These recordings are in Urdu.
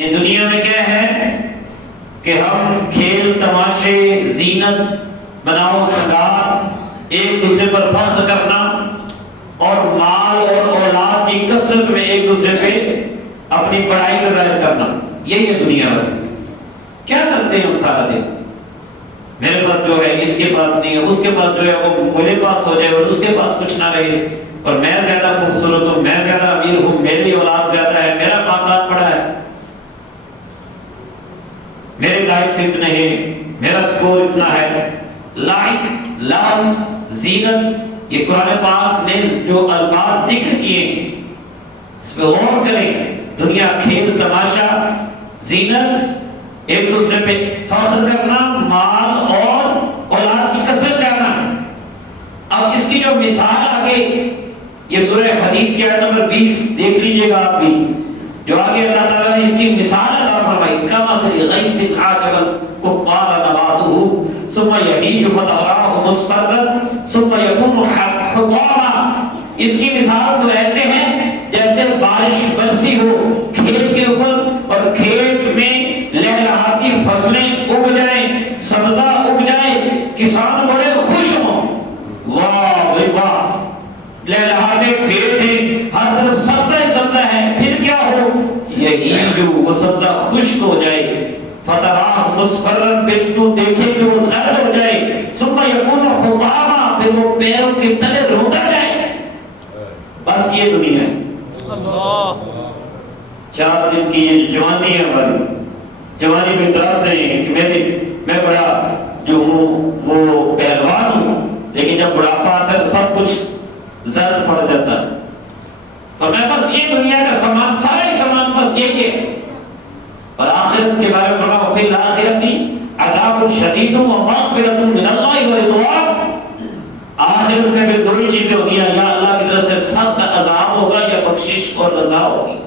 یہ دنیا میں کیا ہے کہ ہم کھیل تماشے زینت بناؤ سنگار ایک دوسرے پر فخر کرنا اور مال اور اولاد کی کثرت میں ایک دوسرے پہ اپنی بڑائی کا ظاہر کرنا، یہی ہے دنیا بس۔ کیا کرتے ہیں ہم سارا دن؟ میرے پاس جو ہے اس کے پاس نہیں ہے، اس کے پاس جو ہے وہ میرے پاس ہو جائے اور اس کے پاس کچھ نہ رہے، اور میں زیادہ خوبصورت ہوں، میں زیادہ امیر ہوں، میری اولاد زیادہ ہے، میرا خاندان بڑا ہے، میرے لائف سے اتنے ہیں، میرا سکور اتنا ہے۔ لائف لام زینت، یہ قرآن پاک نے جو الفاظ ذکر کیے اس پہ غور کریں۔ دنیا کھیل تماشا زینت، ایک دوسرے پہ فخر کرنا، مال اور اولاد کی کثرت جانا۔ اب اس کی جو مثال آگے یہ سورہ حدید کی آیت نمبر 20 دیکھ لیجئے گا آپ بھی، جو آگے اللہ تعالیٰ نے اس کی مثال عطا فرمائی، کمثل غیث اعجب الکفار نباتہ ثم یہیج فتراہ مصفرا ثم یکون حطاما۔ اس کی مثال تو ایسے ہیں جیسے بارش برسی ہو کھیت کے اوپر اور کھیت میں لہلہاتی فصلیں اگ جائیں، سبزہ اگ جائے، کسان بڑے خوش ہوں، واہ بھائی واہ، لہلہاتے کھیت ہیں، ہر طرف سبزہ ہی سبزہ ہے، پھر کیا ہو؟ یہی جو وہ سبزہ خشک ہو جائے، فتراہ مصفرا، پھر تو دیکھے کہ وہ زرد ہو جائے، ثم یکون حطاما، پھر وہ پیروں کے تلے روتا جائے۔ بس یہ دنیا ہے۔ چار دن کی یہ جوانی ہے ہماری، جوانی میں ڈرتے ہیں کہ میں بڑا جو ہوں وہ پہلوان ہوں، لیکن جب بڑھاپا آتا ہے سب کچھ زرد پڑ جاتا ہے۔ تو میں بس یہ دنیا کا سامان، سارا ہی سامان بس یہ ہے۔ اور آخرت کے بارے میں فرمایا فی الآخرۃ عذاب شدید و مغفرۃ من اللہ و رضوان۔ آخرت میں بھی دو ہی چیزیں ہونی ہیں، یا اللہ کی طرف سے سخت عذاب ہوگا یا بخشش اور رضا ہوگی۔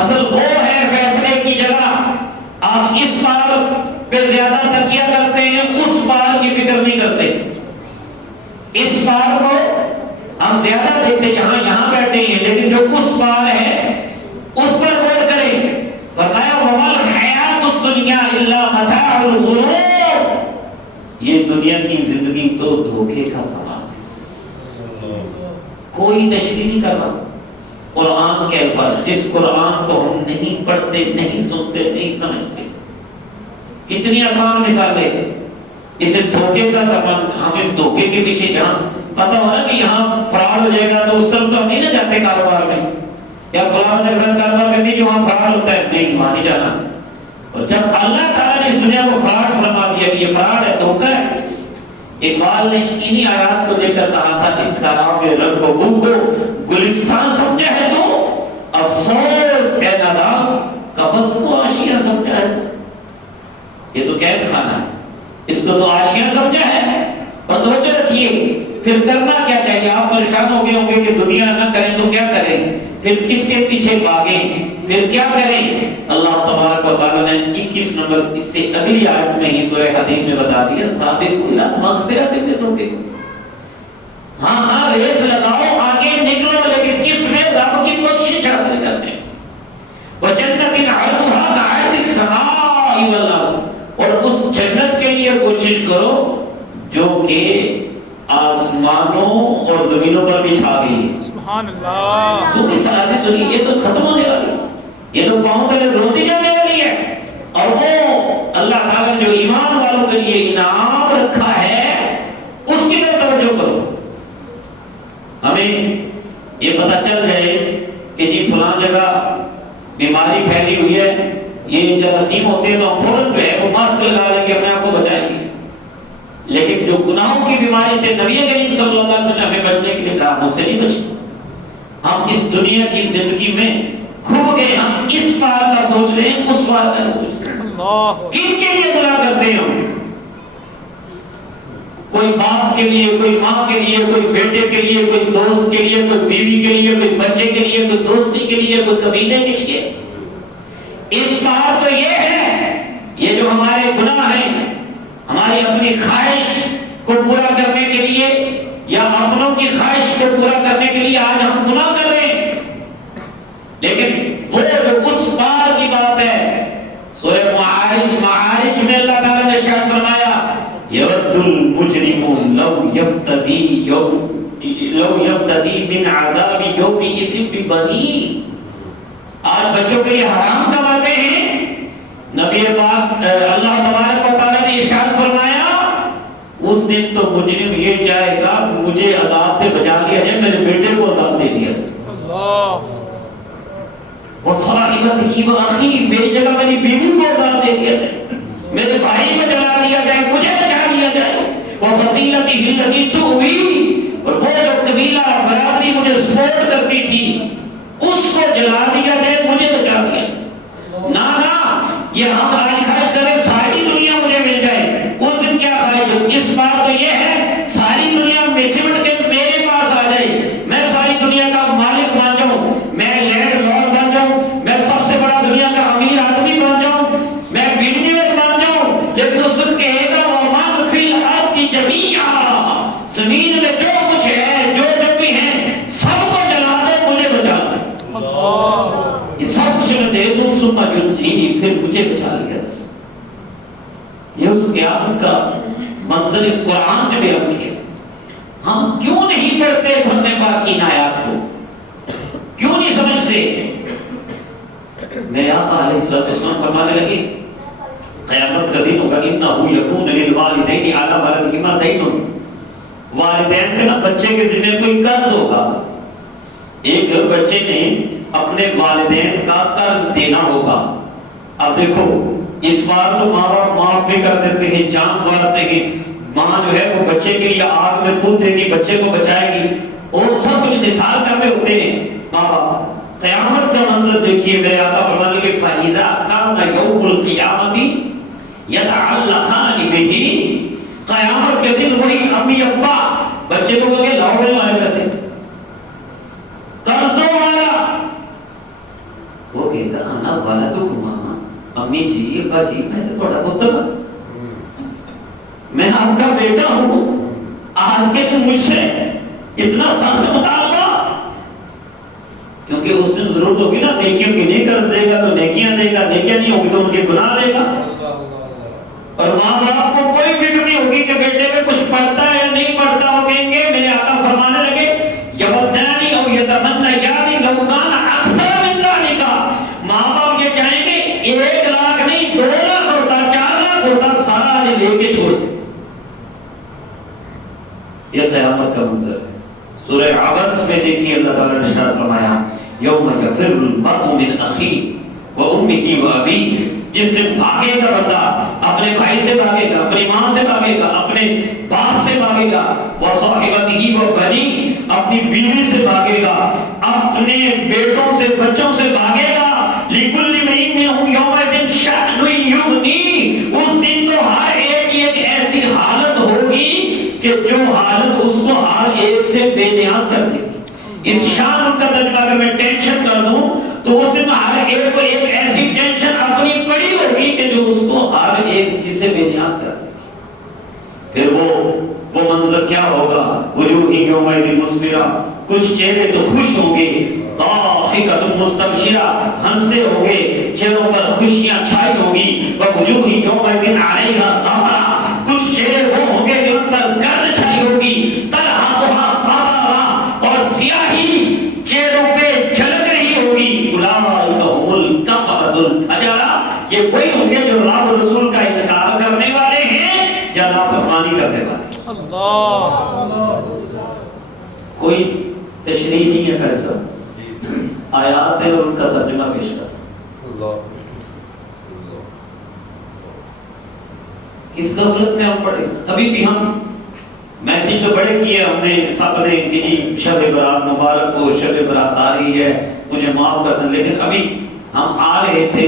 اصل وہ ہے فیصلے کی جگہ۔ آپ اس بار پہ زیادہ تکیہ کرتے ہیں، اس بار کی فکر نہیں کرتے۔ اس بار کو ہم زیادہ دیکھتے یہاں بیٹھے ہیں، لیکن جو اس بار ہے اس پر غور کریں۔ فرمایا وَمَا الْحَيَاةُ الدُّنْيَا إِلَّا مَتَاعُ الْغُرُورِ۔ یہ دنیا کی زندگی تو دھوکے کا سامان ہے، کوئی تشریح نہیں کر رہا۔ قرآن کے الفاظ، جس قرآن کو ہم نہیں پڑھتے، نہیں سنتے، نہیں سمجھتے، کتنی آسان مثالیں، اسے دھوکے کا سامان۔ ہم اس دھوکے کے پیچھے جہاں پتا ہو نا کہ یہاں فراڈ ہو جائے گا تو اس طرف تو ہم نہیں نہ جاتے کاروبار میں، یا فلاں نے فرض کاروبار کرنی جو وہاں فراڈ ہوتا ہے، نہیں وہاں نہیں جانا۔ اور جب اللہ تعالیٰ نے اس دنیا کو فراڈ فرما دیا کہ یہ فراڈ ہے، دھوکہ ہے، اقبال نے انہی آیات کو لے کر کہا تھا اس سلام رب کو بو کو گلستان سمجھا ہے تو افسوس اے نادام، قفس کو آشیاں سمجھا ہے تو یہ تو قید خانہ ہے، اس کو تو آشیاں سمجھا ہے۔ اور توجہ رکھیے، پھر کرنا کیا چاہیے؟ آپ پریشان ہو گئے ہوں گے کہ دنیا نہ کریں تو کیا کریں، پھر کس کے پیچھے بھاگیں، پھر کیا کریں؟ اللہ تبارک و تعالیٰ نے 21 نمبر اس سے اگلی آیت میں ہی سورہ حدید میں بتا دیا، سابقوا الی مغفرۃ من ربکم۔ ہاں ریس لگاؤ، آگے نکلو، لیکن کس میں؟ رب کی بخشش حاصل کرنے۔ وجنۃ عرضھا کعرض السماء والارض، اور اس جنت کے لیے کوشش کرو جو کہ آسمانوں اور زمینوں پر بھی چھا گئی ہے۔ سبحان اللہ۔ تو اس حالت دنیا یہ تو ختم ہونے والی ہے، یہ تو پاؤں تلے روتی جانے والی ہے۔ اور وہ اللہ تعالیٰ نے جو ایمان والوں کے لیے انعام رکھا ہے اس کی طرف توجہ کرو۔ ہمیں یہ پتہ چل جائے کہ جی فلاں جگہ بیماری پھیلی ہوئی ہے، یہ جراثیم ہوتے ہیں تو ہم فوراً جو ہے وہ ماسک لگا لیں گے، اپنے آپ کو بچائیں گے۔ لیکن جو گناہوں کی بیماری سے نبی کریم صلی اللہ علیہ وسلم نے ہمیں بچنے کے لیے کہا، مجھ سے نہیں بچنا۔ ہم اس دنیا کی زندگی میں کھو گئے، ہم اس بار کا سوچ رہے ہیں، اس بار کا سوچ رہے ہیں۔ کن کے لیے گناہ کرتے ہیں ہم؟ کوئی باپ کے لیے، کوئی ماں کے لیے، کوئی بیٹے کے لیے، کوئی دوست کے لیے، کوئی بیوی کے لیے، کوئی بچے کے لیے، کوئی دوستی کے لیے، کوئی قبیلے کے لیے۔ اس بار تو یہ ہے، یہ جو ہمارے گناہ ہیں، ہماری اپنی خواہش کو پورا کرنے کے لیے یا اپنوں کی خواہش کو پورا کرنے کے لیے آج ہم گناہ کر رہے ہیں، لیکن وہ جو اس بار لو یفتدی من عذاب یومئذ ببنی. آج بچوں کے لیے حرام کماتے ہیں. نبی پاک اللہ تبارک و تعالی نے ارشاد فرمایا اس دن تو مجرم یہ چاہے گا مجھے عذاب سے بچا لیا جائے، میرے بیٹے کو عذاب دے دیا جائے. وصاحبتہ واخی، میری جگہ میری بیوی کو عذاب دے دیا جائے، میرے بھائی کو جلا دیا جائے، مجھے بچا لیا جائے. وفصیلتہ التی تؤوی، اور وہ جو قبیلہ برادری مجھے سپورٹ کرتی تھی اس کو جلا دیا جائے، مجھے بچا دیا. نہ یہ ہم آج خواہش کریں ساری دنیا مجھے مل جائے، اس دن کیا خواہش ہو؟ اس بار تو یہ ہے ساری دنیا میں سمٹ کے میرے پاس آ جائے، میں ساری دنیا کا مالک بن جاؤں، میں لینڈ لارڈ بن جاؤں، میں سب سے بڑا دنیا کا امیر آدمی بن جاؤں، میں بلینئر بن جاؤں. لیکن اس دن کہے گا وَمَنْ فِي الْأَرْضِ جَمِيعًا، زمین میں جو کچھ ہے جو بھی ہے سب کو جلا دو، مجھے بچا دو. یہ سب کچھ میں دے دوں ثم یجزینی، پھر مجھے بچا لیا. یہ اس قیامت کا منظر اس قرآن میں بھی رکھے. ہم کیوں نہیں پڑھتے پڑھنے باقی آیات کو؟ کیوں نہیں سمجھتے؟ میرے آقا علیہ السلام فرمانے لگے قیامت کا دن ہوگا انہ یکون للوالدین علی ولدہما دین، والدین کے نا بچے کے ذمہ کوئی قرض ہوگا. ایک بچے نے اپنے والدین کا قرض دینا ہوگا. اب دیکھو اس بار تو ماں باپ معاف بھی کر دیتے ہیں، جان مارتے ہیں. ماں جو ہے وہ بچے کے لیے آگ میں کود دے گی، بچے کو بچائے گی، اور سب کچھ نثار کر رہے ہوتے ہیں ماں باپ. قیامت کا منظر دیکھیے، میرے آقا فرمانے کے فَإِذَا كَانَ يَوْمُ الْقِيَامَةِ يَتَعَلَّقَانِ بِهِ، قیامت کے دن وہی امی ابا بچے کو کہیں لاؤ بھائی ہمارے پیسے قرض دو ہمارا. وہ کہتا انا ولدکم، امی جی ابا جی میں تو تھوڑا پتر ہوں، میں آپ کا بیٹا ہوں، آج کے دن مجھ سے اتنا سخت مطالبہ. کیونکہ اس دن ضرورت ہوگی نا نیکیوں کی، نہیں قرض دے گا تو نیکیاں دے گا، نیکیاں نہیں ہوگی تو ان کے گناہ دے گا. اور ماں باپ کو کوئی فکر نہیں ہوگی کہ بیٹے میں کچھ پڑھتا ہے یا نہیں پڑھتا. وہ کہیں گے میرے آقا فرمانے لگے یودانی او یتمنیانی لو کان اکثر من ذلک، ماں باپ یہ چاہیں گے 1 لاکھ نہیں 2 لاکھ ہوتا، 4 لاکھ ہوتا، سارا لے کے چھوڑ دے. یہ قیامت کا منظر ہے. سورہ عبس میں دیکھیے اللہ تعالیٰ نے ارشاد فرمایا یوم یفر المرء من اخیہ وامہ وابیہ، جس سے بھاگے گا بندہ، اپنے بھائی سے بھاگے گا، اپنی ماں سے بھاگے گا، اپنے باپ سے بھاگے گا، وصاحبتہ وبنیہ، اپنی بیوی سے بھاگے گا، اپنے بیٹوں سے بچوں سے بھاگے گا. لکل امرئ منہم یومئذ شأن یغنیہ، اس دن تو ہر ایک کی ایک ایسی حالت ہوگی کہ جو حالت اس کو ہر ایک سے بے نیاز کر دے گی. اس شان کا ترجمہ اگر میں ٹینشن کر دوں تو اس دن ہر ایک کو ایک ایسی ٹینشن اپنی پڑی ہوگی کہ جو اس کو ہر ایک سے بے نیاز کر دے گی. پھر وہ منظر کیا ہوگا؟ وجوہ یومئذ مسفرہ، کچھ چہرے تو خوش ہوں گے، ضاحکۃ مستبشرہ، ہنستے ہوں گے، چہروں پر خوشیاں چھائی ہوں گی. ووجوہ یومئذ علیہا غبرہ، کچھ چہرے وہ ہوں گے جن پر گرد چھائی ہوگی. ترہقھا قترہ، اور سیاہی چہروں پہ جھلک رہی ہوگی. اولئک ھم الکفرۃ الفجرہ، یہ وہی ہوں گے جو اللہ و رسول کا انکار کرنے والے ہیں یا نافرمانی کرنے والے. کوئی تشریح نہیں ہے کر سب آیات ہے اور ان کا ترجمہ پیش کر. کس غفلت میں ہم پڑے؟ ابھی بھی ہم میسج تو بڑے کیے ہم نے سب نے کہ جی شب برات مبارک ہو، شب برات آ رہی ہے، مجھے معاف کر دیں. لیکن ابھی ہم آ رہے تھے،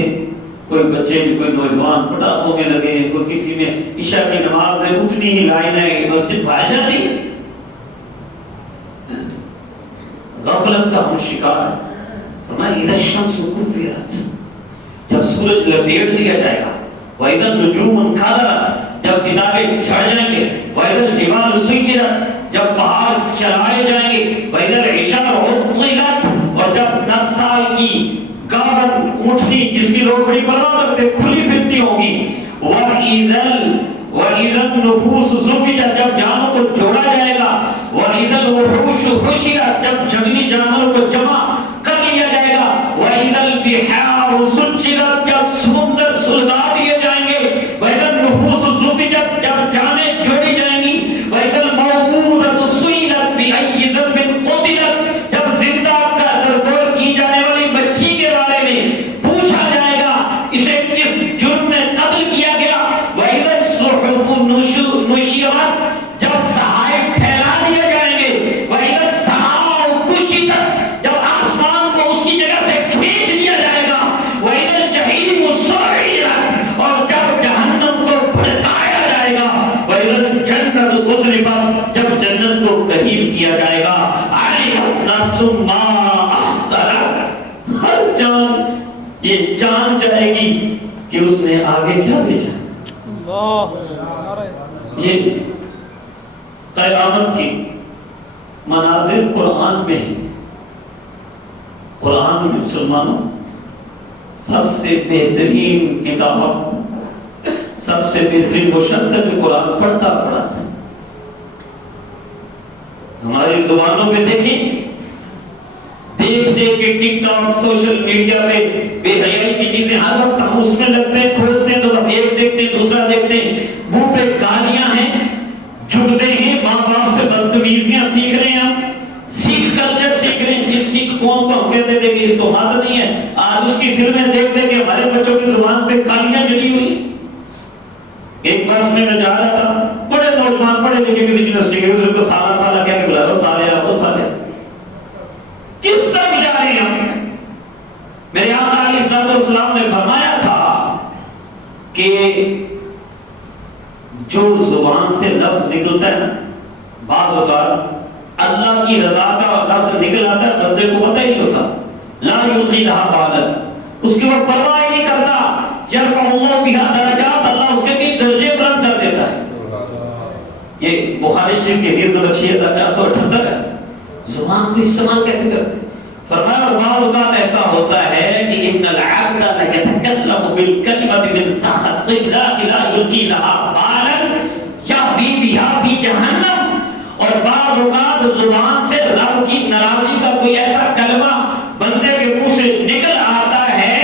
کوئی بچے کوئی نوجوان پٹاخوں میں لگے، کوئی کسی میں عشاء کی نماز میں اتنی ہی لائن ہے مسجد بھائی جاتی. غفلت کا ہم شکار ہیں. فرمایا اذا الشمس كورت، جب سورج لپیٹ دیا جائے گا، واذا النجوم انکدرت، جب ستارے جھڑ جائیں گے، واذا الجبال سیرت، جب پہاڑ چلائے جائیں گے، واذا العشار عطلت، اور جب 10 سال کی گاون اونٹنی جس کی لوگ بڑی پرواہ کرتے کھلی پھرتی ہوگی، واذا وَإِذَا النُّفُوسُ زُوِّجَتْ جب جانوں کو جوڑا جائے گا، وَإِذَا الْوُحُوشُ حُشِرَتْ جب جنگلی جانوروں کو جمع کر لیا جائے گا، وَإِذَا الْبِحَارُ سُجِّرَتْ جب سمندر سلگا دیے جائیں گے، وَإِذَا النُّفُوسُ زُوِّجَتْ جب جانیں جوڑی جائیں گی، وَإِذَا الْمَوْءُودَةُ سُئِلَتْ بِأَيِّ ذَنبٍ قُتِلَتْ جب زندہ درگور کی جانے والی بچی کے بارے میں پوچھا جائے گا اسے کس جرم میں قتل کیا گیا، وَإِذَا الصُّحُفُ نُشِرَتْ جب صحائف پھیلا دیے جائیں گے، وَإِذَا السَّمَاءُ كُشِطَتْ جب آسمان کو اس کی جگہ سے کھینچ دیا جائے گا، وَإِذَا الْجَحِيمُ سُعِّرَتْ اور جب جہنم کو بھڑکایا جائے گا، وَإِذَا الْجَنَّةُ أُزْلِفَتْ جب جنت کو قریب کیا جائے گا، عَلِمَتْ نَفْسٌ مَّا أَحْضَرَتْ ہر جان یہ جان جائے گی کہ اس نے آگے کیا بھیجا۔ یہ قیامت کی مناظر قرآن میں ہے۔ قرآن میں مسلمانوں سب سے بہترین کتاب، سب سے بہترین وہ شخص ہے جو قرآن پڑھتا ہے۔ ہماری زبانوں پہ دیکھیں، دیکھ کے ٹک ٹاک سوشل میڈیا پہ بے حیائی کی چیزیں ہر وقت ہم اس میں لگتے ہیں، کھولتے ہیں تو بس ایک دیکھتے ہیں دوسرا دیکھتے ہیں، منہ پہ گالیاں ہیں، جھکتے ہیں، ماں باپ سے بدتمیزیاں سیکھ رہے ہیں، ہم سیکھ کلچر سیکھ رہے ہیں۔ جس سیکھ قوم کو ہم کہتے تھے کہ اس کو ہاتھ نہیں ہے، آج اس کی فلمیں دیکھ دے کہ ہمارے بچوں کی زبان پہ گالیاں چلی ہوئی۔ ایک بس میں جا رہا تھا، بڑے نوجوان پڑھے لکھے کسی یونیورسٹی کے، اس کو سالہ کہہ کے بلا رہا، سالے وہ سالے کس طرح جا رہے ہیں ہم؟ میرے آقا علیہ السلام نے فرمایا تھا کہ جو زبان سے لفظ نکلتا ہے نا، بعض اوقات اللہ کی رضا کا لفظ نکل آتا ہے، بندے کو پتہ ہی نہیں ہوتا، لا یلقی لہا بالا، اس کی وہ پرواہ ہی نہیں کرتا، یرفع اللہ بہا درجات، اللہ اس کے درجے بلند کر دیتا ہے۔ یہ بخاری شریف کی حدیث نمبر 6478 ہے۔ زبان کو استعمال کیسے کرتے ہیں؟ فرمایا بعض اوقات ایسا ہوتا ہے کہ ان العبد ليتكلم بالكلمة من سخط الله لا يلقي لها بالا يهوي بها في جہنم، اور بعض اوقات زبان سے رب کی ناراضی کا کوئی ایسا کلمہ بندے کے منہ سے نکل آتا ہے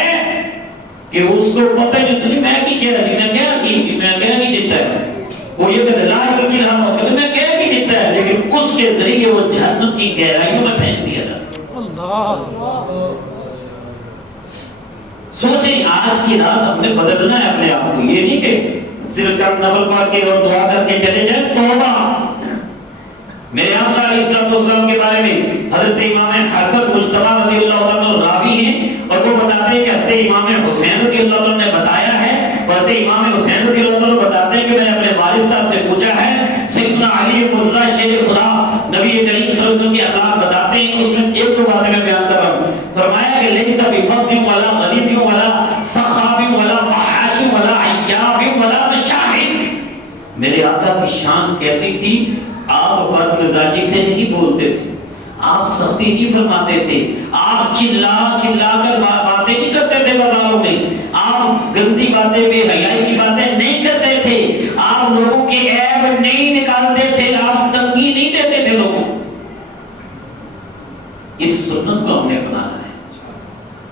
کہ اس کو پتہ نہیں میں کی کہہ رہی میں کہہ نہیں دیتا ہے، وہ یہ کہتا ہے لا يلقي لها بالا میں کہہ نہیں دیتا ہے، لیکن اس کے ذریعے وہ جہنم کی گہرائیوں میں پھینک دیا جاتا ہے۔ سوچیں آج کی رات ہم نے بدلنا ہے اپنے آپ کو، یہ نہیں کہ صرف چند نفل پڑھ کے اور دعا کر کے چلے جائیں۔ توبہ! میرے آقا علیہ السلام کے بارے میں حضرت امام حسن مجتبی رضی اللہ عنہ راوی ہیں، اور وہ بتاتے ہیں کہ حضرت امام حسین رضی اللہ عنہ نے بتایا ہے، حضرت امام حسین رضی اللہ عنہ بتاتے ہیں کہ میں نے اپنے والد صاحب سے پوچھا ہے، سیدنا علی مرتضیٰ شیر خدا نبی کریم صلی اللہ علیہ وسلم کے اخلاق بتاتے ہیں، اس میں ایک دو باتیں میں بیان کر رہا ہوں۔ فرمایا کہ لیس بفضل ولا غلیظ ولا سخاب ولا فحاش ولا عیاب ولا مشاہد، میرے آقا کی شان کیسی تھی؟ آپ بد مزاجی سے نہیں بولتے تھے، آپ سختی نہیں فرماتے تھے، آپ چلا کر باتیں نہیں کرتے تھے بازاروں میں، آپ گندی باتیں بے حیائی کی باتیں نہیں کرتے تھے، آپ لوگوں کے عیب نہیں نکالتے تھے، آپ تنگی نہیں دیتے تھے لوگوں کو۔ اس سنت کو ہم نے اپنانا ہے۔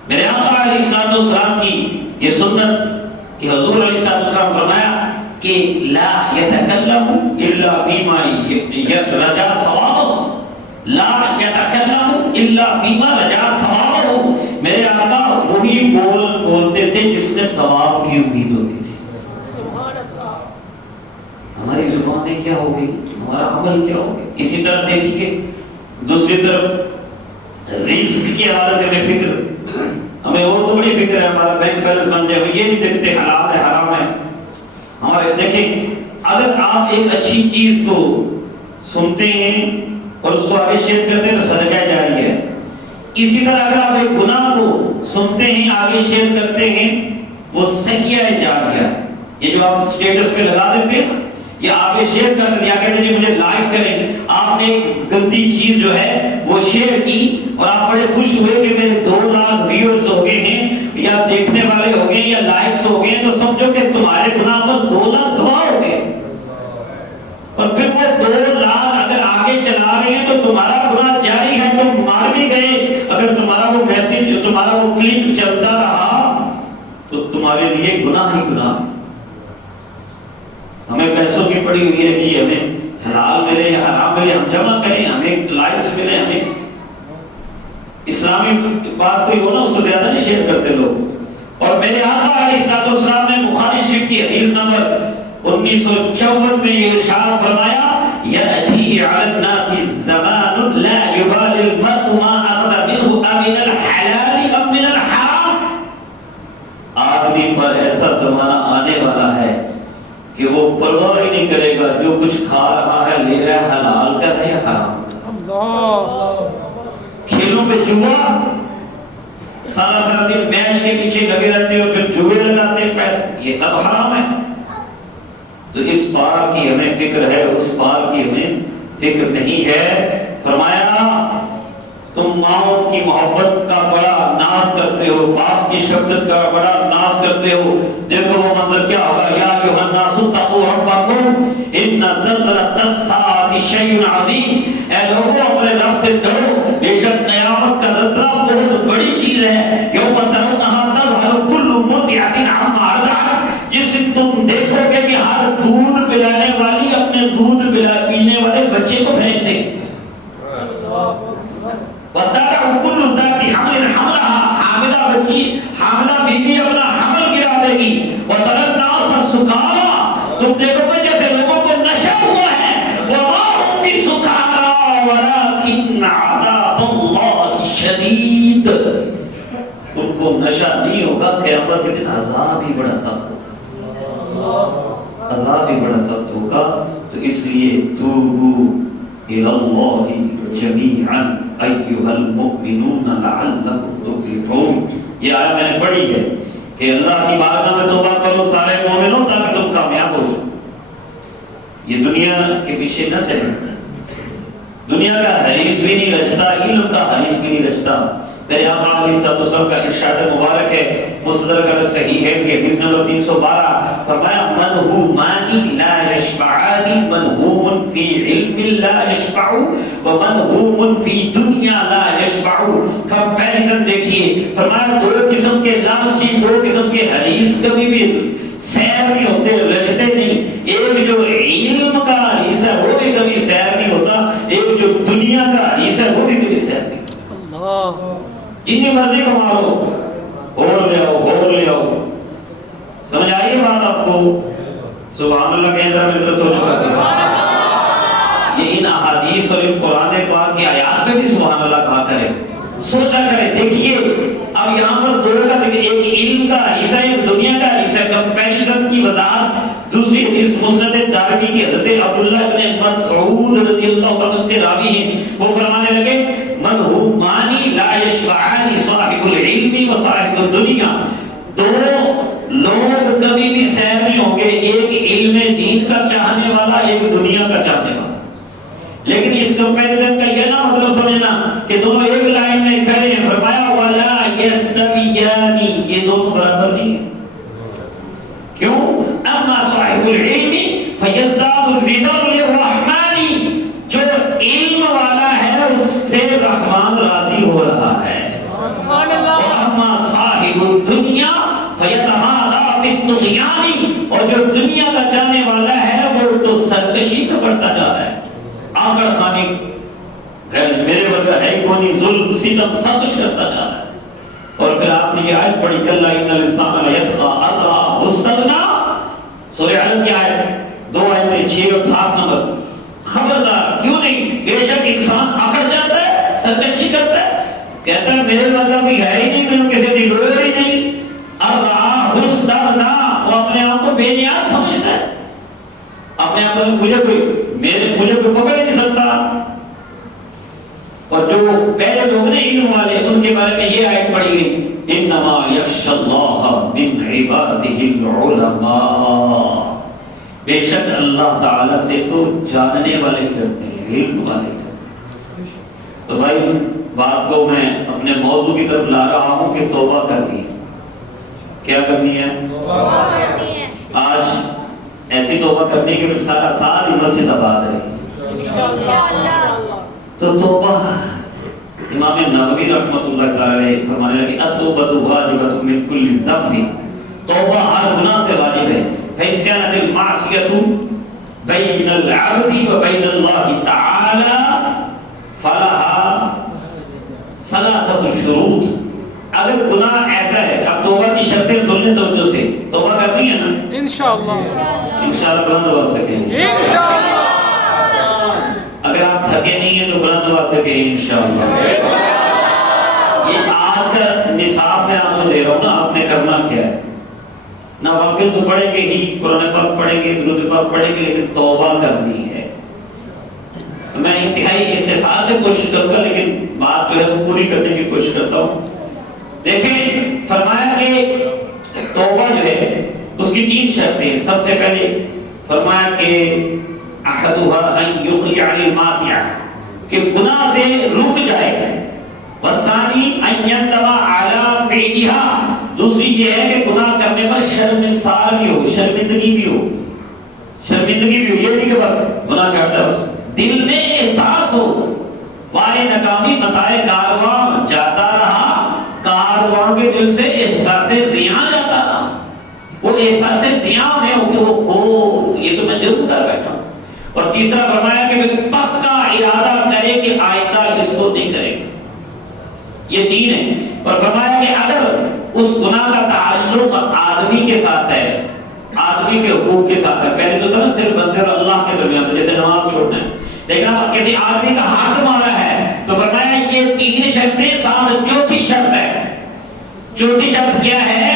میرے آقا علیہ السلام کی یہ سنت کہ حضور علیہ السلام فرمایا کہ لا يتکلم الا فيما رجا ثوابه، لا يتکلم الا فيما رجا ثوابه، میرے آقا وہی بولتے تھے جس میں ثواب کی امید ہوتی تھی۔ ہماری زبانیں کیا ہو گئی، ہمارا عمل کیا ہو گیا۔ اسی طرح دیکھیے دوسری طرف رزق کی حوالے سے ہمیں فکر، ہمیں اور تو بڑی فکر ہے، ہمارا بینک بیلنس بن جائے، یہ نہیں دیکھتے حلال ہے حرام ہے ہمارے۔ دیکھیں اگر آپ ایک اچھی چیز کو سنتے ہیں اور اس کو آگے شیئر کرتے ہیں تو صدقہ جاری ہے، اسی طرح اگر آپ ایک گناہ کو سنتے ہیں آگے شیئر کرتے ہیں وہ سیئہ جاریہ ہے۔ یہ جو آپ سٹیٹس پہ لگا دیتے ہیں یا آگے شیئر کر دیا کہتے ہیں مجھے لائک کریں، آپ نے ایک گندی چیز جو ہے وہ شیئر کی اور آپ بڑے خوش ہوئے کہ میرے 2 لاکھ ویورز ہو گئے ہیں یا دیکھنے والے ہو گئے یا لائکس ہو گئے ہیں، تو سمجھو کہ تمہارے گناہ پر 2 لاکھ گواہ ہو گئے۔ تمہارا گناہ جاری ہے، تم مار بھی گئے، اگر تمہارا وہ میسج، تمہارا وہ کلپ چلتا رہا تو تمہارے لیے گناہ ہی گناہ۔ ہمیں پیسوں کی پڑی ہوئی ہے کہ ہمیں حلال ملے یا حرام ملے، ہم جمع کریں، ہمیں لائکس ملے، ہمیں اسلامی بات کوئی ہو نا اس کو زیادہ نہیں شیئر کرتے لوگ۔ اور میرے آقا علیہ الصلوۃ والسلام نے بخاری شریف کی حدیث نمبر 1954 میں یہ ارشاد فرمایا، یأتی علی الناس زمان لا یبالی المرء ما اخذ منه امن الحلال ام من الحرام۔ آدمی پر ایسا زمانہ آنے والا ہے کہ وہ پرواہ ہی نہیں کرے گا جو کچھ کھا رہا ہے لے رہا ہے حلال کا ہے یا حرام کا۔ کھیلوں پہ جوا، سارا دن میچ کے پیچھے لگے رہتے اور پھر جوئے لگاتے ہیں پیسے، یہ سب حرام ہے۔ تو اس پار کی ہمیں فکر ہے، اس پار کی ہمیں فکر نہیں ہے۔ فرمایا تم ماؤں کی محبت کا بڑا ناز کرتے ہو، باپ کی شفقت کا بڑا ناز کرتے ہو، دیکھو وہ منظر کیا ہوگا، یا ایھا الناس اتقوا ربکم ان زلزلۃ الساعۃ شیء عظیم، اے لوگوں اپنے رب سے ڈرو، بے شک قیامت کا زلزلہ بہت بڑی چیز ہے۔ یوم ترونھا تذہل کل مرضعۃ عما ارضعت، جس دن تم دیکھو گے کہ ہر دودھ پلانے والی اپنے دودھ پینے والے بچے کو پھینک دے گی۔ وَتَدَعُ كُلُّ ذَاتِ حَمْلٍ حَمْلَهَا، حاملہ بچی، حاملہ بیوی اپنا حمل گرا دے گی۔ وَتَرَى النَّاسَ سُكَارَىٰ، تم دیکھو گے جیسے لوگوں کو نشہ ہوا ہے۔ وَمَا هُمْ بِسُكَارَىٰ وَلَٰكِنَّ عَذَابَ اللَّهِ شَدِيدٌ، ان کو نشہ نہیں ہوگا، قیامت کے دن عذاب ہی بڑا سخت ہوگا، عذاب ہی بڑا سخت ہوگا۔ تو اس لیے توبوا الی اللہ جمیعا ایھا المؤمنون لعلکم تفلحون، یہ آیت میں نے پڑھی ہے کہ اللہ کی بارگاہ میں توبہ کرو سارے مومنوں تاکہ تم کامیاب ہو جاؤ۔ یہ دنیا کے پیچھے نہ چلے، دنیا کا حریص بھی نہیں رچتا، علم کا حریص بھی نہیں رچتا۔ میرے آقا علیہ الصلوۃ والسلام کا ارشاد مبارک ہے، مستدرک علی صحیح ہے کہ حدیث نمبر 312 فرمایا، منہومان لا یشبعان، منہوم فی علم لا یشبع ومنہوم فی دنیا لا یشبع۔ کمپیریزن دیکھیے، فرمایا دو قسم کے لالچی، دو قسم کے حریص کبھی بھی سیر نہیں ہوتے، رجتے نہیں۔ ایک جو علم کا حریص ہے وہ بھی کبھی سیر نہیں ہوتا، ایک جو دنیا کا حریص ہے وہ بھی کبھی سیر نہیں ہوتا۔ جتنی مرضی کما لو، اور لے آؤ، اور لے آؤ۔ سمجھ آئیے بات آپ کو؟ سبحان اللہ کے اندر مدرت ہو جائے۔ یہ ان احادیث اور ان قرآن پاک کی آیات میں بھی سبحان اللہ کہا کرے، سوچا کرے۔ دیکھیے اب یہاں پر دو کا ذکر، ایک علم کا حصہ ہے، ایک دنیا کا حصہ ہے۔ کمپیریزن کی وضاحت دوسری حدیث مسند دارمی کی حضرت عبداللہ بن مسعود رضی اللہ عنہ اس کے راوی ہیں، وہ فرمانے لگے، منہومان لا یشبعان، صاحب العلم و صاحب الدنیا، دو لوگ کبھی بھی سیر نہیں ہوں گے، ایک علم دین کا چاہنے والا، ایک دنیا کا چاہنے والا۔ لیکن اس کمپیریزن کا یہ نہ مطلب سمجھنا کہ دونوں ایک لائن میں کھڑے ہیں۔ فرمایا وَلَا يَسْتَوِيَانِ، یہ دونوں برابر نہیں ہیں۔ کیوں؟ اما صاحب العلم فَيَزْدَادُ الرِّضَا لِلرَّحْمَٰنِ، جو علم والا ہے اس سے رحمان راضی ہو رہا ہے۔ وَأَمَّا صَاحِبُ الدُّنْيَا فَيَتَمَادَىٰ فِي الطُّغْيَانِ، اور جو دنیا کا چاہنے والا ہے وہ تو سرکشی میں بڑھتا جا رہا ہے، آگر خانی، میرے ورگا ہے کونی، ظلم ستم سب کچھ کرتا جا رہا ہے۔ اور پھر آپ نے یہ آیت پڑھی، کَلَّا إِنَّ الْإِنسَانَ لَيَطْغَىٰ أَن رَآهُ اسْتَغْنَىٰ، سورہ علق کی آیت 2 آیتیں 6 اور 7 نمبر۔ خبردار، کیوں نہیں؟ بے شک انسان اکڑ جاتا ہے، سرکشی کرتا ہے، کہتا ہے میرے ورگا کوئی ہے ہی نہیں، میرے کسی کی ضرورت ہی نہیں۔ اب رآہ استغنیٰ، وہ اپنے آپ کو بے نیاز سمجھتا ہے، اپنے آپ کو مجھے کوئی پکڑ ہی نہیں سکتا۔ اور جو پہلے لوگ نے علم والے، ان کے بارے میں یہ آیت پڑھی گئی، انما یخشی اللہ من عبادہ العلماء، بے شک اللہ تعالیٰ سے تو جاننے والے ہی کرتے ہیں، علم والے ہی کرتے ہیں۔ تو بھائی بات کو میں اپنے موضوع کی طرف لا رہا ہوں کہ توبہ کرنی ہے۔ کیا کرنی ہے؟ توبہ کرنی ہے۔ آج ایسی توبہ کرنی ہے کہ سارا سال مسجد آباد رہے، تو توبہ امام نووی رحمۃ اللہ تعالی علیہ فرمانے لگے التوبۃ واجبۃ من کل ذنب، توبہ ہر گناہ سے واجب ہے. فإن كانت المعصية بين العبد وبين الله تعالى فلها ثلاثة شروط. اگر گناہ ایسا ہے، اب توبہ کی شرطیں سن لیں توجہ سے، توبہ کرنی ہے نا انشاءاللہ بلند آواز سے کہیں انشاءاللہ. اگر آپ تھکے نہیں ہیں تو بلند آواز سے کہیں انشاءاللہ. یہ آج کا نصاب میں آپ کو دے رہا ہوں نا، آپ نے کرنا کیا ہے. نوافل تو پڑھیں گے ہی، قرآن پاک پڑھیں گے، درود پاک پڑھیں گے، لیکن توبہ کرنی ہے. میں انتہائی اختصار سے کوشش کروں گا، لیکن بات جو ہے وہ پوری کرنے کی کوشش کرتا ہوں. دیکھیں فرمایا کہ توبہ جو ہے اس کی 3 شرطیں ہیں. سب سے پہلے فرمایا کہ احدها ان يقلع عن المعصیہ، کہ گناہ سے رک جائے. والثانی ان يندم على فعلها، دوسری یہ ہے کہ گناہ کرنے پر شرمسار بھی ہو، شرمندگی بھی ہو. یہ نہیں کہ بس گناہ چھاڑتا ہے، دل میں احساس ہو وائے ناکامی بتائے کارواں جاتا رہا، کارواں کے دل سے احساس زیاں جاتا رہا. وہ احساس زیاں ہے کہ وہ یہ تو میں ضرور کر بیٹھا ہوں. اور تیسرا فرمایا کہ وہ پکا ارادہ کرے کہ آئندہ اس کو نہیں کرے. یہ 3 ہیں. اور فرمایا کہ اگر اس گناہ کا تعلق آدمی کے ساتھ ہے، آدمی کے حقوق کے ساتھ ہے، پہلے تو تھا نا صرف بندے اور اللہ کے درمیان، جیسے نماز چھوڑنا ہے، لیکن اب کسی آدمی کا حق مارا ہے تو فرمایا یہ 3 شرطیں ساتھ. چوتھی شرط ہے، چوتھی شرط کیا ہے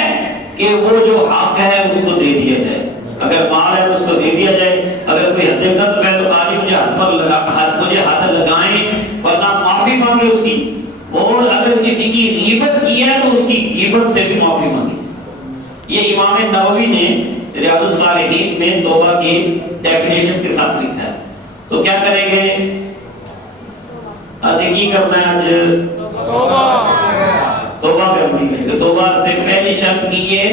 کہ وہ جو حق ہے اس کو دے دیا جائے. اگر مال ہے اس کو دے دیا جائے. اگر کوئی حد قذف ہے تو قاضی مجھے حد لگائیں ورنہ معافی مانگے اس کی. اور اگر کسی کی غیبت کی ہے تو اس کی غیبت سے بھی معافی مانگے. یہ امام نووی نے ریاض الصالحین میں توبہ کی ڈیفینیشن کے ساتھ لکھا ہے. تو کیا کریں گے آج کی کرنا ہے؟ آج توبہ کرنی ہے. تو توبہ سے پہلی شرط کی ہے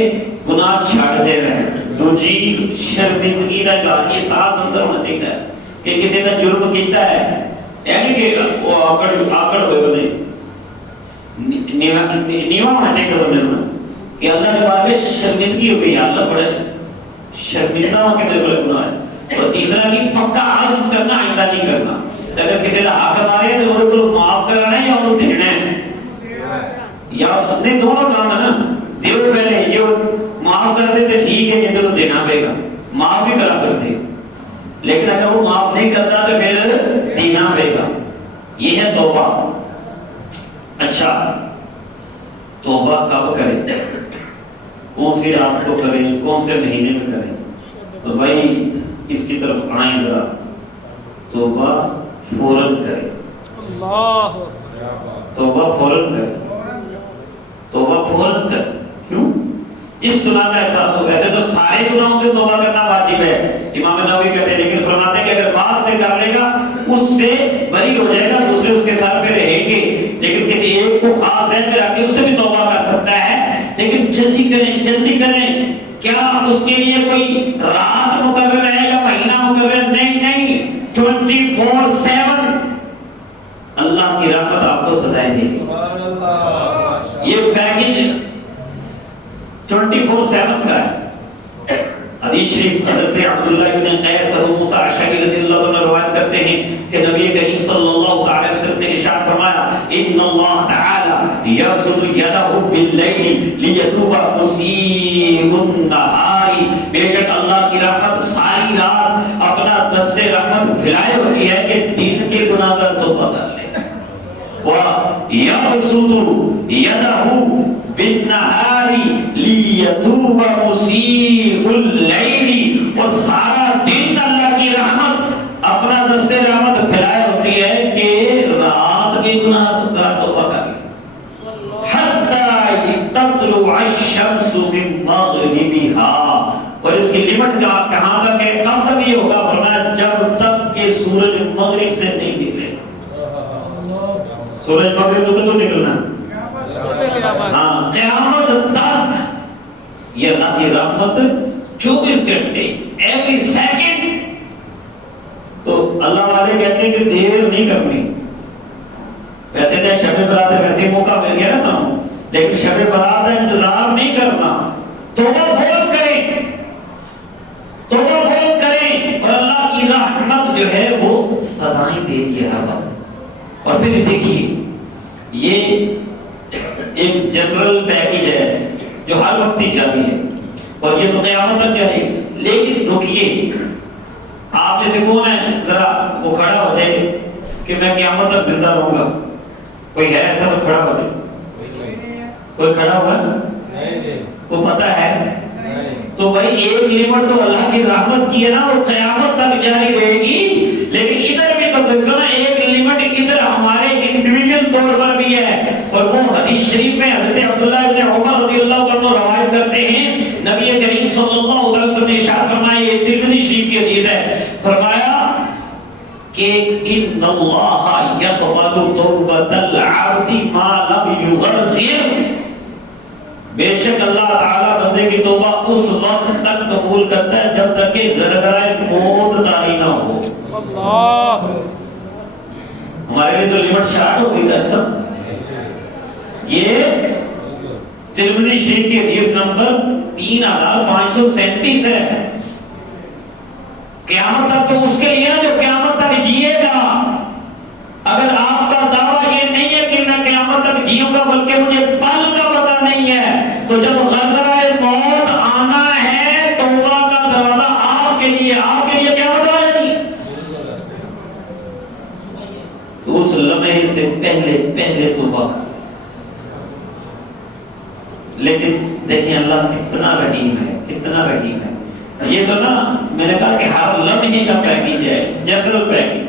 گناہ چھاڑ دے رہے ہیں. دوسری شرمندگی کا احساس اندر ہونا چاہیے کہ کسی نے جرم کیتا ہے، یعنی کہ وہ آکڑ ہوئے بنے نیوا ہونا چاہیے بندے میں کہ اللہ کے بارے میں شرمندگی ہو گئی، اللہ بڑے شرمندہ ہو کے میرے بڑے گناہ ہے. اور تیسرا کہ پکا عزم کرنا آئندہ نہیں کرنا. اگر کسی نے حق مارے تو وہ کو معاف کرانا ہے یا وہ دینا ہے، یا نہیں دونوں کام ہے نا. دیو پہلے یہ معاف کر دیتے ٹھیک ہے، یہ تو دینا پڑے گا. معاف بھی کرا سکتے لیکن اگر وہ معاف نہیں کرتا تو پھر دینا پڑے گا. یہ ہے توبہ. اچھا توبہ کب کریں، کون سی رات کو کریں، کون سے مہینے میں کریں؟ تو بھائی اس کی طرف آئیں ذرا. توبہ فوراً کریں، توبہ فوراً کریں، توبہ فوراً کریں. کیوں؟ جس گناہ کا احساس ہو. ویسے تو سارے گناہوں سے توبہ کرنا واجب ہے، امام نووی کہتے ہیں، لیکن فرماتے ہیں کہ اگر بعض سے کر لے گا اس سے بری ہو جائے گا، دوسرے اس کے سر پہ رہیں گے. لیکن کسی ایک کو خاص ذہن میں رکھ کے اس سے بھی توبہ کر سکتا ہے. لیکن جلدی کریں، جلدی کریں. کیا اس کے لیے کوئی رات مقرر ہے یا مہینہ مقرر؟ نہیں، 24/7 اللہ کی رحمت آپ کو سدائے دے گی. یہ پیکج 24/7 کا ہے. حدیث شریف حضرت عبداللہ بن قیس ابو موسیٰ اشعری رضی اللہ عنہ روایت کرتے ہیں کہ نبی کریم صلی اللہ علیہ وسلم نے ارشاد فرمایا ان اللہ تعالی یبسط یدہ باللیل لیتوب مسیء النہار. بے شک اللہ کی رحمت ساری رات اپنا دست رحمت پھیلائے ہوتی ہے کہ دن کے گناہگار توبہ کر لے. وَيَبْسُطُ يَدَهُ بِالنَّهَارِ لِيَتُوبَ مُسِيءُ اللَّيْلِ. اور سارا دن اللہ کی رحمت اپنا دست رحمت پھیلائے ہوتی ہے کہ رات کے گناہگار توبہ کر لے. حَتَّى تَطْلُعَ الشَّمْسُ مِن مَغْرِبِهَا. اور اس کی لمٹ کہاں تک ہے، کب تک یہ ہوگا؟ فرمایا جب تک کہ سورج مغرب سے نہیں نکلے. سورج مغرب تو نکلنا، ہاں قیامت تک یہ اللہ کی رحمت 24 گھنٹے ایوری سیکنڈ. تو اللہ والے کہتے ہیں کہ دیر نہیں کرنی. ویسے تو شب برات ویسے موقع مل گیا نا تم، لیکن شب برات کا انتظار نہیں کرنا، توبہ فوراً کریں، توبہ فوراً کریں، اور اللہ کی رحمت جو ہے وہ سدائیں دے رہی ہے ہر وقت۔ اور پھر دیکھیے یہ ایک جنرل پیکج ہے جو ہر وقت ہی جاری ہے، اور یہ تو قیامت تک جاری ہے۔ لیکن رکیے، آپ میں سے کون ہے ذرا وہ کھڑا ہو جائے کہ میں قیامت تک زندہ رہوں گا؟ کوئی ہے ایسا تو کھڑا ہو جائے؟ کوئی کھڑا ہوا ہے؟ وہ پتہ ہے؟ تو بھائی ایک لیمٹ تو اللہ کی رحمت کی ہے نا، وہ قیامت تک جاری رہے گی، لیکن ادھر بھی تو دیکھو نا ایک لیمٹ ادھر ہمارے انڈیویجول طور پر بھی ہے، اور وہ حدیث شریف میں حضرت عبداللہ ابن عمر رضی اللہ عنہ روایت کرتے ہیں، نبی کریم صلی اللہ علیہ وسلم نے ارشاد فرمایا، یہ ترمذی شریف کی حدیث ہے، فرمایا کہ ان اللہ یقبل توبۃ العبد ما لم یغرغر، بے شک اللہ تعالیٰ بندے کی توبہ اس وقت تک قبول کرتا ہے جب تک کہ گرگرائے موت طاری نہ ہو۔ اللہ ہمارے لیے تو لیمٹ شارٹ ہو گئی تھا سب۔ یہ ترمذی شریف کی حدیث نمبر 3537 ہے۔ قیامت تک تو اس کے لیے نا جو قیامت تک جیے گا۔ اگر آپ کا دعویٰ یہ نہیں ہے کہ میں قیامت تک جیوں گا بلکہ مجھے پل کا پتہ نہیں ہے، تو جب غرغرۂ موت آنا ہے توبہ کا دروازہ آپ کے لیے قیامت آ جاتی، تو اس لمحے سے پہلے توبہ۔ لیکن دیکھیں اللہ کتنا رحیم ہے، کتنا رحیم ہے۔ یہ تو نا میں نے کہا کہ ہر لمحے کا پیکیج ہے، جنرل پیکیج،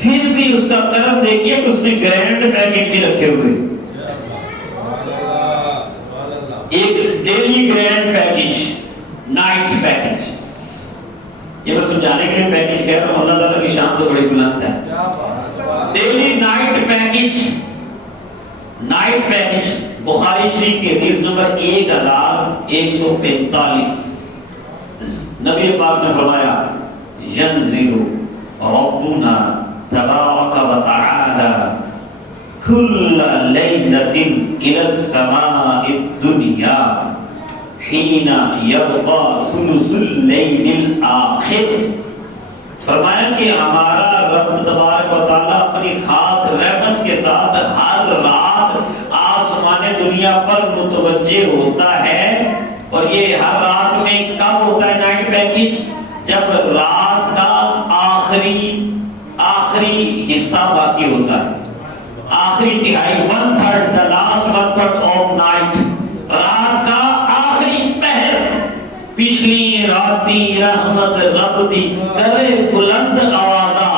پھر بھی اس کا کرم دیکھیے کہ اس نے گرینڈ پیکیج بھی رکھے ہوئے، ایک daily grand package, night package. یہ بس سمجھانے کے لیے پیکیج کہہ رہا ہوں، اللہ تعالیٰ کی شان تو بڑی بلند ہے۔ Daily night package, night package Bukhari Sharif کی حدیث نمبر 1145، نبی پاک نے فرمایا ینزل ربنا تبارک و تعالی کل لیلۃ الی السماء الدنیا حین یبقى ثلث اللیل الآخر۔ فرمایا کہ ہمارا رب تبارک و تعالی اپنی خاص رحمت کے ساتھ ہر رات آسمان دنیا پر متوجہ ہوتا ہے، اور یہ ہر رات میں کب ہوتا ہے نائٹ پیکیج؟ جب رات کا آخری حصہ باقی ہوتا ہے، آخری تہائی، 1/3، the last 1/3 of night، رات کا آخری پہر، پچھلی راتی رحمت رب دی کرے بلند آوازہ،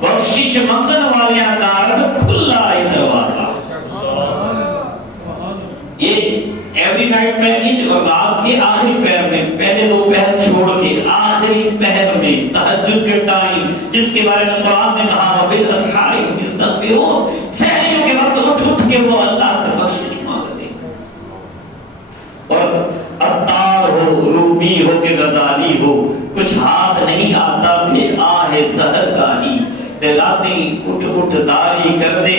بخشش منگن والیاں کارد کھلا ہے دروازہ۔ یہ ایوری نائٹ پیکیج، اور رات کے آخری پہر میں، پہلے 2 پہر چھوڑ کے آخری پہر میں تہجد کے ٹائم، جس کے بارے میں قرآن نے کہا وَبِالْأَسْحَارِ هُمْ يَسْتَغْفِرُونَ، سحریوں کے وقت اٹھ کے وہ اللہ سے بخشش مانگتے ہیں۔ اور عطار ہو، رومی ہو کہ غزالی ہو، کچھ ہاتھ نہیں آتا بے آہ سحر گاہی، راتیں اٹھ زاری کر دے،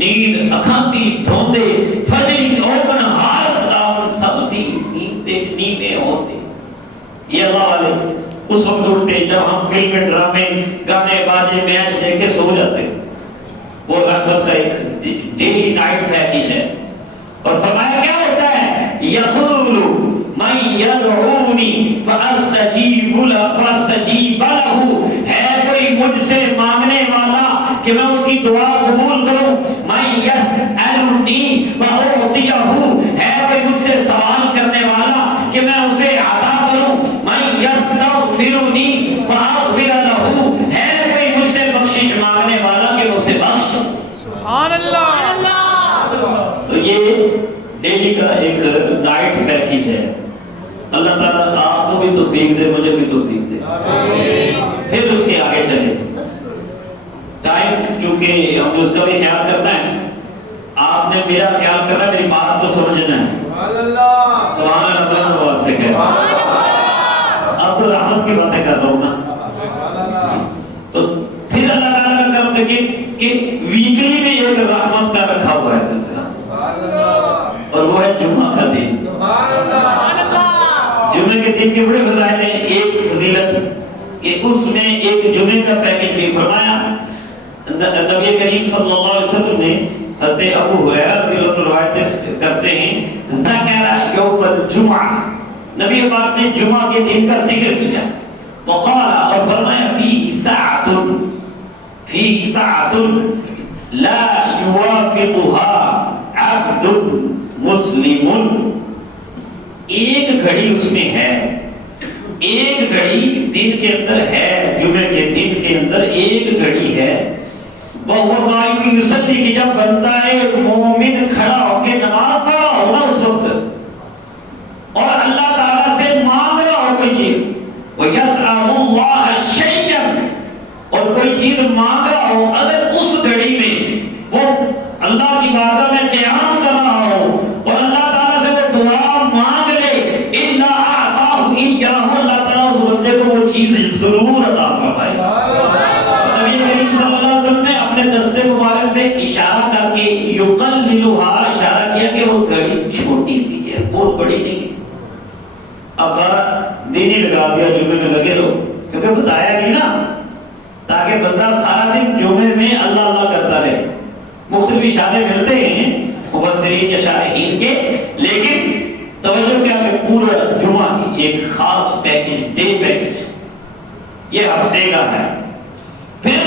نیند اکھانتی دھوندے، فجری اوپن ہار ستاون سب تھی نیندیں ہوتے۔ یہ اللہ والے اس وقت اٹھتے جب ہم فلم ڈرامے گانے باجے میچ دیکھ کے سو جاتے۔ وہ رحمت کا ایک ڈیلی نائٹ پیکیج ہے۔ اور فرمایا کیا ہوتا ہے؟ یقول من یدعونی فاستجیب لہ، ہے کوئی مجھ سے مانگنے والا کہ میں اس کی دعا قبول کروں، من یسألنی فاعطیہ، ہے کوئی مجھ سے سوال کرنے والا کہ میں اسے عطا کروں، من یستغفرنی فاغفر لہ، ہے کوئی مجھ سے بخشش مانگنے والا کہ میں اسے بخش دوں۔ سبحان اللہ۔ تو یہ ڈیلی کا ایک نائٹ پیکیج ہے۔ اللہ تعالیٰ آپ کو بھی توفیق دے، مجھے بھی توفیق دے۔ پھر اس کے آگے چلے، ٹائم چونکہ ہم اس کا بھی خیال کرنا ہے، آپ نے میرا خیال کرنا ہے، میری بات کو سمجھنا ہے۔ سبحان اللہ بات سے کہہ اب تو رحمت کی باتیں کر رہا ہوں نا۔ تو پھر اللہ تعالیٰ کا کرم دیکھیں کہ ویکلی میں ایک رحمت کا رکھا ہوا ہے سلسلہ، اور وہ ہے جمعہ کا دن۔ جمعے کے دن کے بڑے فضائل ہیں۔ ایک فضیلت کہ اس میں ایک جمعے کا پیکج بھی فرمایا۔ نبی کریم صلی اللہ علیہ وسلم نے حضرت ابو ہریرہ رضی اللہ عنہ روایت کرتے ہیں ذکر یوم الجمعہ، نبی پاک نے جمعہ کے دن کا ذکر کیا، وقال، اور فرمایا فیہ ساعۃ لا یوافقها عبد مسلم، ایک گھڑی اس میں ہے، ایک گھڑی دن کے اندر ہے، جمعے کے دن کے اندر ایک گھڑی ہے، وہ قائم یصلی، کہ جب بندہ ایک مومن کھڑا ہو کے نماز پڑھ رہا ہو نا اس وقت، اور اللہ تعالیٰ سے مانگ رہا ہو کوئی چیز، وَيَسْأَلُ اللَّهَ شَيْئًا، اور کوئی چیز مانگ رہا ہو، اگر اس گھڑی میں وہ اللہ کی بارگاہ میں قیام کر رہا ہو اور اللہ تعالیٰ سے وہ دعا مانگ لے، إِلَّا أَعْطَاهُ إِيَّاهُ، اللہ تعالیٰ اس بندے کو وہ چیز ضرور عطا فرمائے گا۔ نبی کریم صلی اللہ علیہ وسلم نے اپنے دستے مبارک سے اشارہ کر کے یقللھا، اشارہ کیا کہ وہ گھڑی چھوٹی سی ہے، بہت بڑی نہیں ہے۔ اب سارا دن ہی لگا دیا جمعے میں لگے رہو، کیونکہ بتایا نہیں نا، تاکہ بندہ سارا دن جمعے میں اللہ اللہ کرتا رہے۔ مختلف اشارے ملتے ہیں مفسرین کے شارحین کے، لیکن توجہ کیا کہ پورا جمعہ کی ایک خاص پیکج، ڈے پیکج یہ ہفتے کا ہے۔ پھر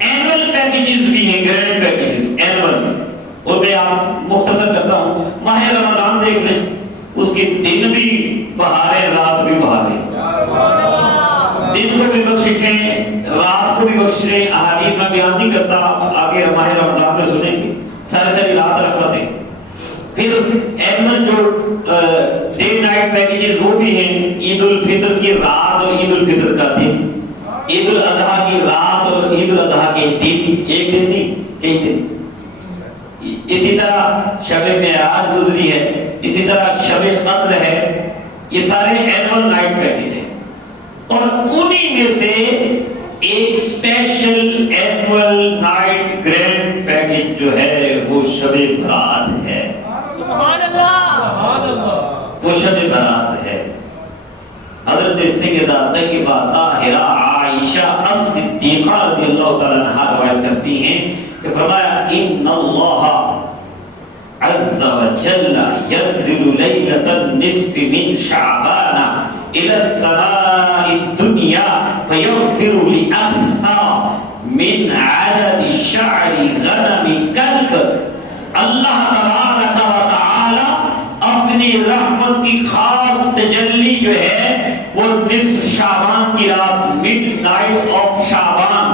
اینول پیکیجز بھی ہیں، گرینڈ پیکیجز اینول، اور میں آپ مختصر کرتا ہوں۔ ماہ رمضان دیکھ لیں، اس کے دن بھی بہارے، رات بھی بہارے، دن کو بھی بخششیں، رات کو بھی بخششیں، احادیث میں بیان نہیں کرتا، آگے ماہ رمضان میں سنیں گے، ساری رات رحمتیں۔ پھر اینول جو ڈے نائٹ پیکیجز وہ بھی ہیں، عید الفطر کی رات اور عید الفطر کا دن، عید الاضحیٰ کی رات اور عید الاضحیٰ کے دن، ایک دن نہیں کئی دن۔ اسی طرح شب معراج گزری ہے، اسی طرح شب قدر ہے، یہ سارے اینول نائٹ پیکیج ہیں۔ اور انہی میں سے ایک special annual night grand package جو ہے وہ شب برات ہے۔ سبحان اللہ، وہ شب برات ہے۔ حضرت سیدہ طیبہ طاہرہ عائشہ الصدیقہ رضی اللہ تعالی عنہا روایت کرتی ہیں کہ فرمایا ان اللہ عز وجل ينزل ليلة النصف من شعبان إلى السماء الدنيا فيغفر لأكثر من عدد شعر غنم كلب۔ اللہ تبارک و تعالی اپنی رحمت کی خاص تجلی جو ہے وہ نصف شعبان کی رات، مڈ نائٹ آف شعبان،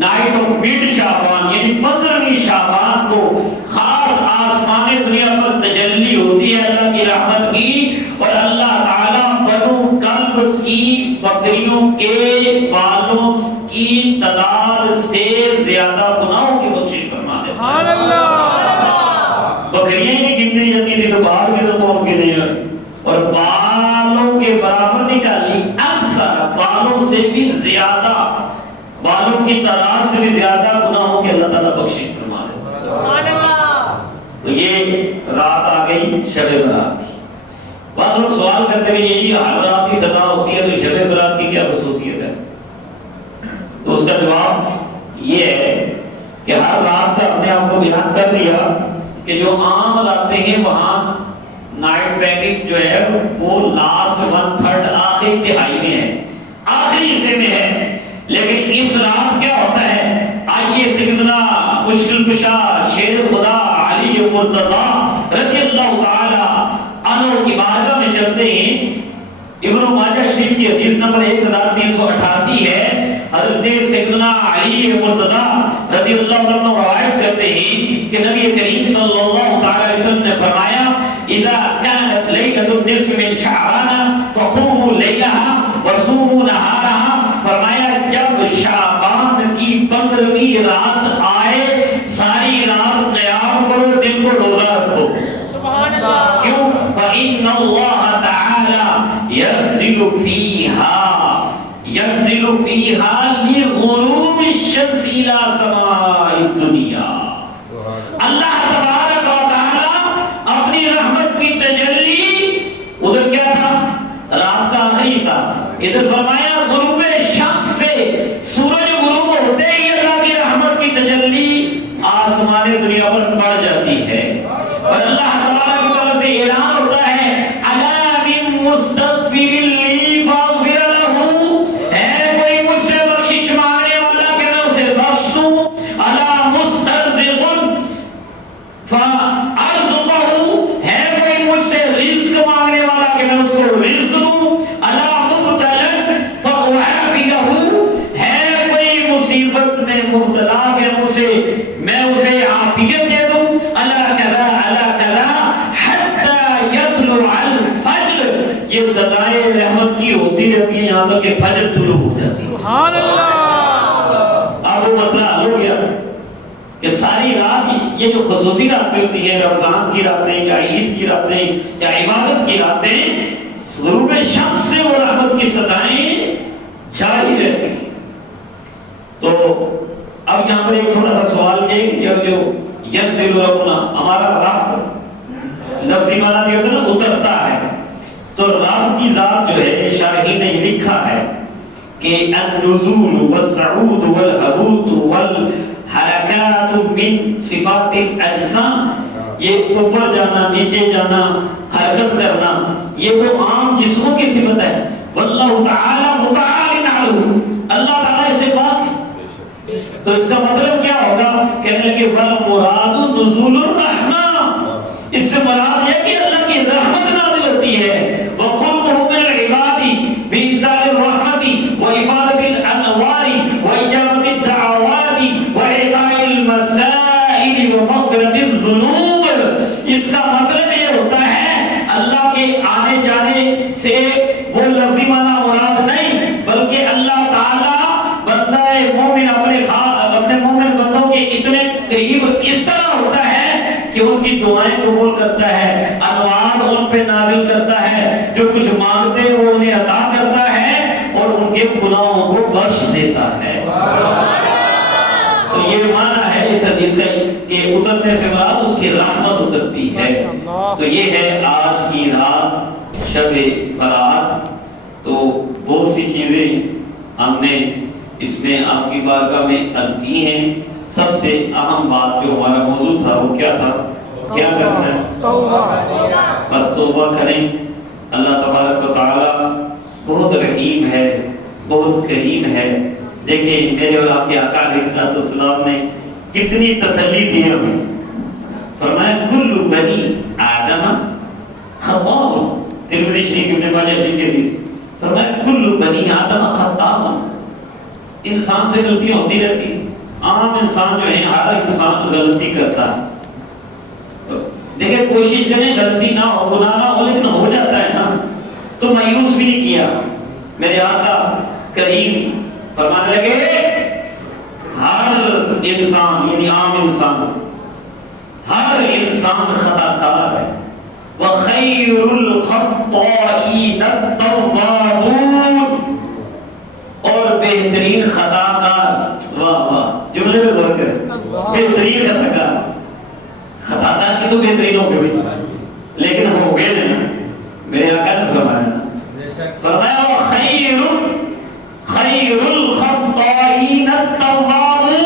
نائٹ آف مڈ شعبان یعنی 15ویں شعبان کو خاص آسمان دنیا پر تجلی ہوتی ہے اللہ کی رحمت کی، اور اللہ تعالیٰ بنو کلب کی بکریوں کے بالوں کی تعداد سے زیادہ گناہوں کی بخشش فرما دیتا ہے۔ سبحان اللہ، بکریاں نہیں گننے جاتی تھی تو بال کے تو کون گنے ہیں، اور بالوں کے برابر نکالی، اکثر بالوں سے بھی زیادہ، بالوں کی تعداد سے بھی زیادہ گناہوں کے اللہ تعالیٰ بخشش فرما دیتا ہے۔ سبحان اللہ۔ تو یہ رات آ گئی شب برات کی۔ بعض لوگ سوال کرتے ہیں یہ ہر رات کی سزا ہوتی ہے تو شب برات کی کیا خصوصیت ہے؟ تو اس کا جواب یہ ہے کہ ہر رات کا اپنے آپ کو بیان کر دیا کہ جو عام راتیں ہیں وہاں نائٹ پیکج جو ہے وہ لاسٹ 1/3 آخری تہائی میں ہے، آخری حصے میں ہے، لیکن اس رات کیا ہوتا ہے؟ آئیے سیدنا مشکل کشا شیر خدا علی مرتضی رضی اللہ تعالی عنہ کی بارگاہ میں چلتے ہیں۔ ابن ماجہ شریف کی حدیث نمبر 1388 ہے، حضرت سیدنا علی مرتضی رضی اللہ عنہ روایت کرتے ہیں کہ نبی کریم صلی اللہ علیہ وسلم نے فرمایا اذا كانت ليلة النصف من شعبان فقوموا ليلها وصوموا نهارها، فرمایا جب شعبان کی 15ویں رات آئے ساری رات قیام کرو، دن کو روزہ رکھو۔ سبحان اللہ۔ کیوں؟ فإن الله تعالی ينزل فيها لغروب الشمس إلى سماء الدنيا۔ ادھر فرمایا غروب شمس سے سورج غروب ہوتے ہی اللہ کی رحمت کی تجلی آسمان دنیا پر بڑھ جاتی ہے اور اللہ تعالیٰ کی طرف سے اعلان ہوتا ہے الا من مستغفر لی فاغفر لہ، ہے کوئی مجھ سے بخشش مانگنے والا کہ میں اسے بخش دوں، الا مسترزق فارزقہ، ہے کوئی مجھ سے رزق مانگنے والا کہ میں اس کو رزق دوں، الا مبتلا فاعافیہ، ہے کوئی مصیبت میں مبتلا کہ میں اسے عافیت دے دوں، الا کذا حتی یطلع الفجر، یہ صدائے رحمت کی ہوتی رہتی ہیں یہاں تک کہ فجر طلوع ہو جاتی ہے۔ سبحان اللہ۔ اب وہ مسئلہ حل ہو گیا کہ ساری رات یہ جو خصوصی راتیں ہوتی ہیں، رمضان کی راتیں یا عید کی راتیں یا عبادت کی راتیں، غروب شمس سے وہ رحمت کی صدائیں جاری رہتی ہیں۔ تو اب یہاں پر ایک تھوڑا سا سوال یہ ہے کہ جو ینزل ربنا، ہمارا رب لفظی معنی یہ ہوتا ہے نا اترتا ہے، تو رب کی ذات جو ہے شارحین نے لکھا ہے کہ النزول والصعود والهبوط والحرکات من صفات الاجسام، یہ اوپر جانا نیچے جانا حرکت کرنا یہ وہ عام جسموں کی صفت ہے، واللہ تعالی متعال عنہ، اللہ تعالی اس سے پاک ہے۔ تو اس کا مطلب کیا ہوگا؟ کہنے لگے والمراد نزول الرحمہ، اس سے مراد یہ کہ اللہ کی رحمت نازل ہوتی ہے، وقربہ من العباد بإنزال الرحمة وإفادة الأنوار وإجابة الدعوات وإعطاء المسائل ومغفرة الذنوب۔ اس کا مطلب یہ ہوتا ہے اللہ کے آنے جانے سے وہ لفظی معنی مراد نہیں، بلکہ اللہ تعالی بندہ مومن اپنے مومن بندوں کے اتنے قریب اس طرح ہوتا ہے کہ ان کی دعائیں قبول کرتا ہے، انوار ان پہ نازل کرتا ہے، جو کچھ مانگتے ہیں وہ انہیں عطا کرتا ہے اور ان کے گناہوں کو بخش دیتا ہے۔ تو یہ معنی ہے اس حدیث کا کہ اترنے سے مراد اس کی رحمت اترتی ہے۔ تو یہ ہے آج کی رات شب برات۔ تو بہت سی چیزیں ہم نے اس میں آپ کی بارگاہ میں عرض کی ہیں۔ سب سے اہم بات جو ہمارا موضوع تھا وہ کیا تھا؟ کیا کرنا ہے؟ توبہ۔ بس توبہ کریں۔ اللہ تبارک و تعالی بہت رحیم ہے، بہت کریم ہے۔ دیکھیں میرے اور آپ کے آقا علیہ الصلوۃ والسلام نے کتنی تسلی دی ہمیں، فرمایا کل بنی آدم خطاء، ترمذی شریف ابن ماجہ شریف کے حدیث، فرمایا کل بنی آدم خطاء، انسان سے غلطیاں ہوتی رہتی ہیں، عام انسان جو ہے ہر انسان غلطی کرتا ہے۔ دیکھیں کوشش کریں غلطی نہ ہو، گناہ نہ ہو، لیکن ہو جاتا ہے نا تو مایوس بھی نہیں کیا۔ میرے آقا کریم فرمانے لگے ہر انسان یعنی عام انسان، ہر انسان خطا کار ہے، وَخَيْرُ الْخَطَّائِينَ التَّوَّابُونَ، اور بہترین خطا کار، واہ واہ جملے میں غور کریں، بہترین خطا کار، خطا کار کی تو بہترین ہو گئے لیکن ہو گئے نا، میرے آقا نے فرمایا وَخَيْرُ الْخَطَّائِينَ التَّوَّابُونَ،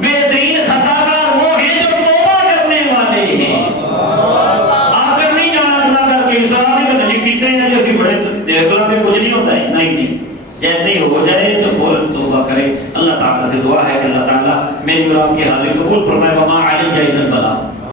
بہترین خطا کار وہ ہیں جو توبہ کرنے والے ہیں۔ آ کر نہیں جانا گناہ کر کے اسلام میں لکھ دیتے ہیں جیسے بڑے دیکھلا میں کچھ نہیں ہوتا ہے، نہیں، جیسے ہی ہو جائے تو فوراً توبہ کرے۔ اللہ تعالیٰ سے دعا ہے کہ اللہ تعالیٰ میری اور آپ کی حاضری قبول فرمائے۔ وما علیہ الا البلاغ۔